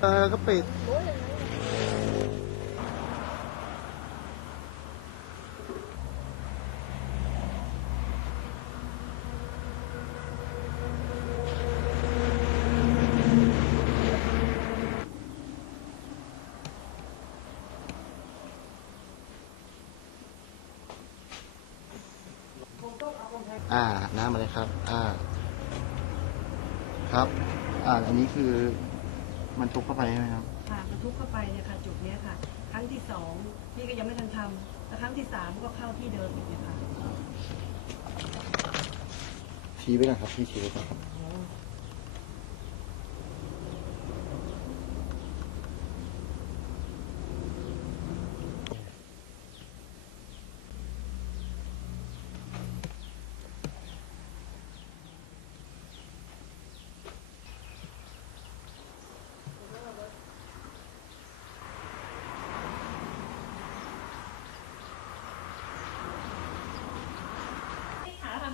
เออก็ปิดอ่าน้ำมาเลยครับ อ่า ครับ อ่า อันนี้คือ มันทุบเข้าไปใช่ไหมครับ ค่ะมันทุบเข้าไปเนี่ยค่ะจุดเนี้ยค่ะ ครั้งที่สองพี่ก็ยังไม่ทันทำแล้วครั้งที่สามก็เข้าที่เดิมอีกเนี่ยค่ะชี้ไว้ก่อนครับพี่ชี้ไว้ก่อนครับ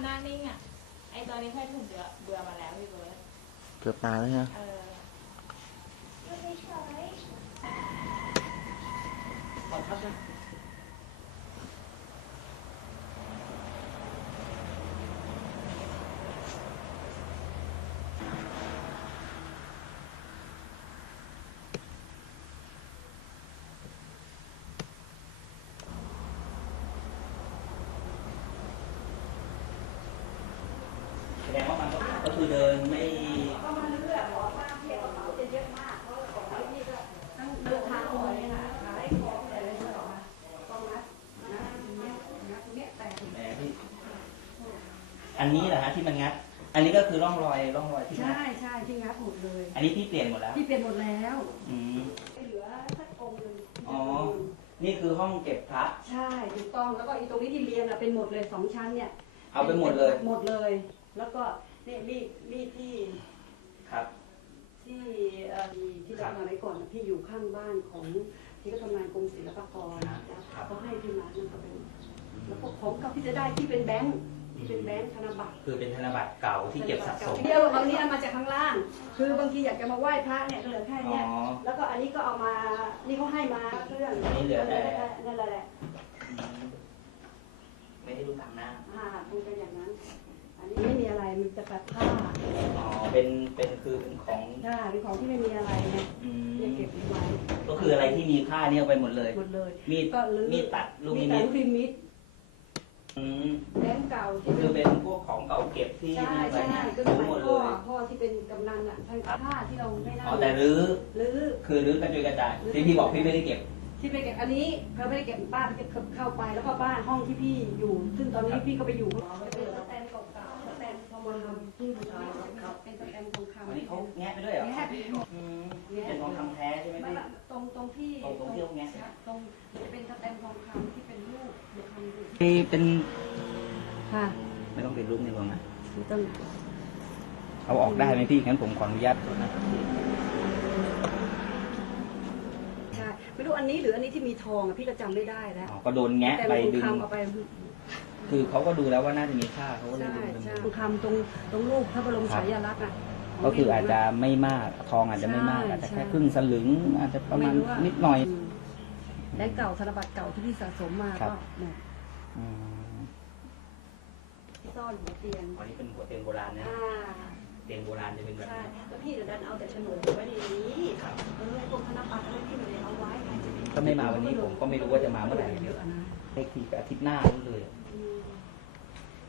หน้านิ่งอะ ไอตอนนี้แค่ถุงเบื่อเบื่อมาแล้วพี่เบิร์ดเกือบตายแล้วฮะเออแสดงว่ามันก็ก็คือเดินไม่เดินทางไปค่ะขายของอะไรก็ออกมาต้องนัดนะเนี้ยนะตรงเนี้ยแตกแหมที่อันนี้แหละฮะที่มันงัด อันนี้ก็คือร่องรอยร่องรอยที่งัดใช่ใช่ที่งัดหมดเลย อันนี้พี่เปลี่ยนหมดแล้วที่เป็นหมดแล้วอืมเหลือสักองค์หนึงอ๋อ นี่คือห้องเก็บพระ ใช่ถูกต้องแล้วก็อีตรงนี้ที่เรียงอะเป็นหมดเลยสองชั้นเนี่ย เอาไปหมดเลย หมดเลย แล้วก็ นี่มีดมีดที่ครับที่เอ่อที่ครัเราบทำไว้ก่อนน่ะพี่อยู่ข้างบ้านของที่เขาทำงานกรมศิลปากรครับนะครับเขาให้พี่มานั่นก็เป็นแล้วก็ของเก่าที่จะได้ที่เป็นแบงค์ที่เป็นแบงค์ธนบัตรคือเป็นธนบัตรเก่าที่เก็บสะสมเดียวบางทีเอามาจากข้างล่าง คือบางทีอยากจะมาไหว้พระเนี่ยก็เหลือแค่อ๋อเนี้ยแล้วก็อันนี้ก็เอามานี่เขาให้มาเครื่องอันนี้เหลือแต่นั่นแหละแหละอืมไม่ได้ดูต่างหน้าอ่าคงเป็นอย่างนั้นอันนี้ ไม่มีอะไรมันจะแบบผ้าอ๋อ เป็นเป็นคือเป็นของใช่เป็นของที่ไม่มีอะไรไงอืมเรียกเก็บไว้ก็คืออะไรที่มีค่าเนี่ยเอาไปหมดเลย หมดเลยมีดก็ลื้อมีดตัดลูกมีนิแต่มิตลูกนิมิตอืมแบงค์เก่าที่คือเป็นพวกของเก่าเก็บที่ใช่นี่ไปใช่เนี่ยก็สรู้มัยหมดเลพ่อย พ่อที่เป็นกำนันอะทั้งผ้าที่เราไม่ได้อ๋อแต่รื้อหรือคือรื้อกระจุยกระจายที่พี่บอกพี่ไม่ได้เก็บ ที่ไปเก็บอันนี้เขาไม่ได้เก็บบ้านที่จะเข้าไปแล้วก็บ้านห้องที่พี่อยู่ ซึ่งตอนนี้พี่ก็ไปอยู่เป็นสแตนเก่า ๆสแตนทองคำที่เป็นสแตนทองคำอันนี้เขาแงะไปด้วยเหรอแงะอืมเป็นทองคำแท้ใช่ไหมไม่พี่ละตรงตรงที่ตรงตรงที่เขาแงะตรงเป็นสแตนทองคำที่เป็นรูปทองคำอยู่ที่เป็นค่ะไม่ต้องเป็นรูปในรวมนะต้องเอาออกได้ไหมพี่งั้นผมขออนุญาตก่อนนะใช่ไม่รู้อันนี้หรืออันนี้ที่มีทองอะพี่ก็จำไม่ได้แล้วอ๋อก็โดนแงะแต่ไปทองดึงคำเอาไป คือเขาก็ดูแล้วว่าน่าจะมีค่าเขาก็เลยใช่ดึงใช่ดึงทองคำตรงตรงรูปพระบรมฉายาลักษณ์อะก็คืออาจจะไม่มากทองอาจจะไม่มากใช่อาจจะใช่แค่ครึ่งสลึง อาจจะประมาณไว่นิดหน่อย มแบงค์เก่าธนบัตรเก่าที่พี่สะสมมาครัก็บหมดอืมซ่อนหัวเตียงอันนี้เป็นหัวเตียงโบราณนะอ่าเตียงโบราณจะเป็นแบบใช่นี้แล้วพี่เดี๋ยวดันเอาแต่โฉนดไว้ในนี้ครับ เออไอ้พวกธนบัตรอะไรที่ไม่ได้เอาไว้ใครจะปถ้าไม่มาวันนี้ผมก็ไม่รู้ว่าจะมาเมื่อไหร่เยอะอะนะเลขทีกับอาทิตย์หน้านู่นเลยอืม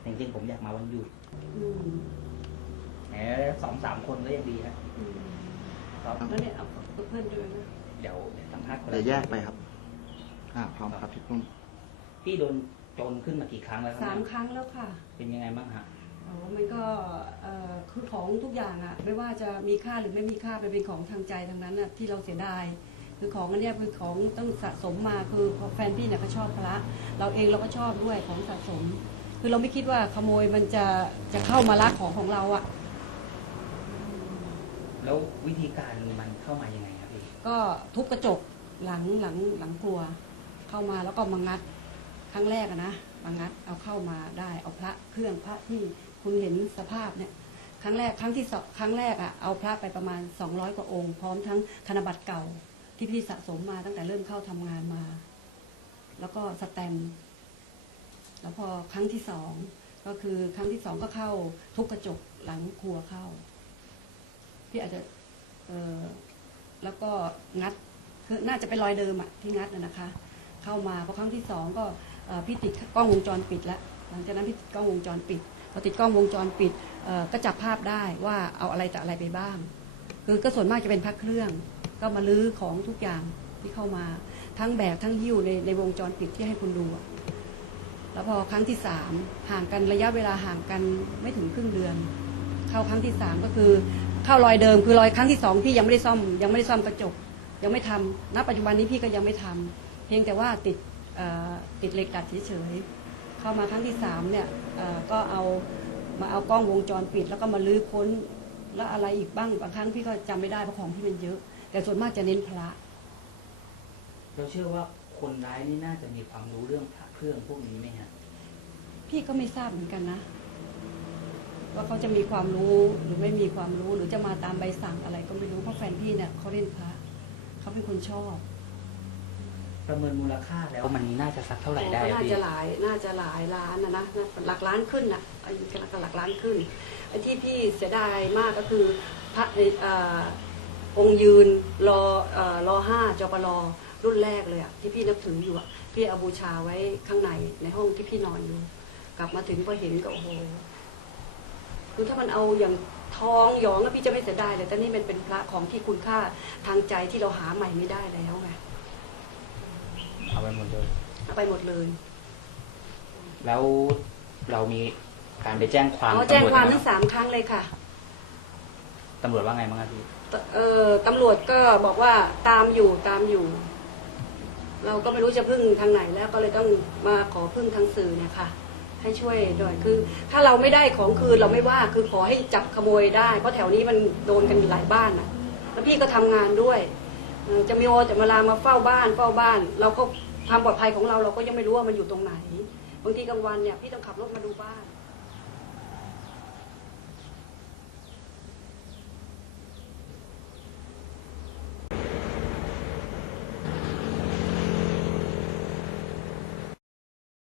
จริงๆผมอยากมาวันหยุดอืมแหมสองสามคนก็ยังดีฮะอืมครับ แล้วเนี่ยเอาเพื่อนด้วยนะเดี๋ยวเดี๋ยวสัมภาษณ์คนเดี๋ละยวแยกไปครับ อ่าพร้อมครับพี่ปุ้มพี่โดนโจรขึ้นมากี่ครั้งแล้วครัสามเนี่ยครั้งแล้วค่ะเป็นยังไงบ้างฮะอ๋อมันก็เอ่อคือของทุกอย่างอะไม่ว่าจะมีค่าหรือไม่มีค่ามันเป็นของทางใจทั้งนั้นอะที่เราเสียดาย คือของอันเนี้ยคือของต้องสะสมมาคือแฟนพี่เนี่ยเขาชอบพระเราเองเราก็ชอบด้วยของสะสม คือเราไม่คิดว่าขโมยมันจะจะเข้ามาลักของของเราอะแล้ววิธีการมันเข้ามายังไงครับพี่ก็ทุบกระจกหลังหลังหลังครัว เข้ามาแล้วก็มางัดครั้งแรกอะนะมางัดเอาเข้ามาได้เอาพระเครื่องพระที่คุณเห็นสภาพเนี่ยรั้งแรกครั้งที่สองครั้งแรกอะเอาพระไปประมาณ 200 กว่าองค์ พร้อมทั้งธนบัตรเก่าที่พี่สะสมมาตั้งแต่เริ่มเข้าทำงานมา แล้วก็สแตมป์ แล้วพอครั้งที่สองก็คือครั้งที่สองก็เข้าทุบกระจกหลังครัวเข้า พี่อาจจะเออแล้วก็งัดคือน่าจะเป็นรอยเดิมอะที่งัดน่ะนะคะ เข้ามาพอครั้งที่สองก็พี่ติดกล้องวงจรปิดแล้วหลังจากนั้นพี่ติดกล้องวงจรปิดพอติดกล้องวงจรปิดก็จับภาพได้ว่าเอาอะไรแต่อะไรไปบ้าง คือก็ส่วนมากจะเป็นพักเครื่อง ก็มาลื้อของทุกอย่างที่เข้ามาทั้งแบกทั้งหิ้วในในวงจรปิดที่ให้คุณดูอะ แล้วพอครั้งที่สามห่างกันระยะเวลาห่างกันไม่ถึงครึ่งเดือน เข้าครั้งที่สามก็คือเข้ารอยเดิมคือรอยครั้งที่สองพี่ยังไม่ได้ซ่อม ยังไม่ได้ซ่อมกระจก ยังไม่ทำณปัจจุบันนี้พี่ก็ยังไม่ทำเพียงแต่ว่าติดติดเหล็กดัดเฉยๆเข้ามาครั้งที่สามเนี่ยก็เอามาเอากล้องวงจรปิด แล้วก็มาลื้อค้นแล้วอะไรอีกบ้างบางครั้งพี่ก็จำไม่ได้เพราะของพี่มันเยอะ แต่ส่วนมากจะเน้นพระเราเชื่อว่าคนร้ายนี่น่าจะมีความรู้เรื่องพระ เครื่องพวกนี้ไหมฮะพี่ก็ไม่ทราบเหมือนกันนะ ว่าเขาจะมีความรู้หรือไม่มีความรู้หรือจะมาตามใบสั่งอะไรก็ไม่รู้เพราะแฟนพี่เนี่ยเขาเล่นพระเขาเป็นคนชอบ ประเมินมูลค่าแล้วมันน่าจะสักเท่าไหร่ได้ก็อะน่าพี่จะหลาย น่าจะหลายล้านนะนะหลักล้านขึ้นนะอายุกันหลักล้านขึ้นไอ้ที่พี่เสียดายมากก็คือพระเอ่อองค์ยืนรอเอ่อรอห้าจปรรุ่นแรกเลยอะที่พี่นับถืออยู่อะ พี่เอาบูชาไว้ข้างในในห้องที่พี่นอนอยู่ กลับมาถึงพอเห็นก็โอ้โหคือถ้ามันเอาอย่างทองหยองแล้วพี่จะไม่เสียดายเลยแต่นี่มันเป็นพระของที่คุณค่าทางใจที่เราหาใหม่ไม่ได้แล้วไงเอาไปหมดเลยเอาไปหมดเลย แล้วเรามีการไปแจ้งความเอาแจ้งความตำรทั้วจงสามครั้งเลยค่ะตำรวจว่าไงบ้างครับพี่ตเอ่อตำรวจก็บอกว่าตามอยู่ตามอยู่ เราก็ไม่รู้จะพึ่งทางไหนแล้วก็เลยต้องมาขอพึ่งทางสื่อเนะคะให้ช่วยหน่อยคือ ถ้าเราไม่ได้ของคืนเราไม่ว่าคือขอให้จับขโมยได้ เพราะแถวนี้มันโดนกันหลายบ้านน่ะ แล้วพี่ก็ทำงานด้วยจะมีโอจะมาลามาเฝ้าบ้านเฝ้าบ้าน เราก็ความปลอดภัยของเราเราก็ยังไม่รู้ว่ามันอยู่ตรงไหนบางทีกลางวันเนี่ยพี่ต้องขับรถมาดูบ้าน